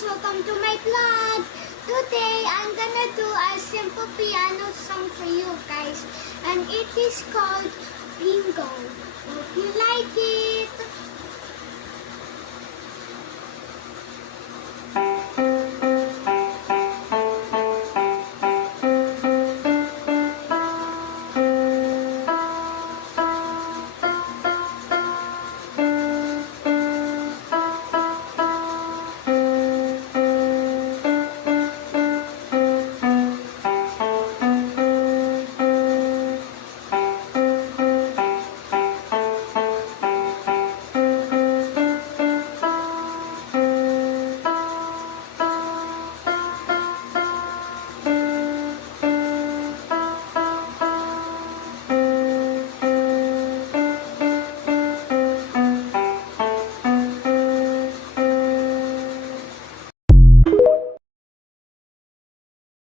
guys! Welcome to my vlog! Today, I'm gonna do a simple piano song for you guys. And it is called Bingo. Hope you like it!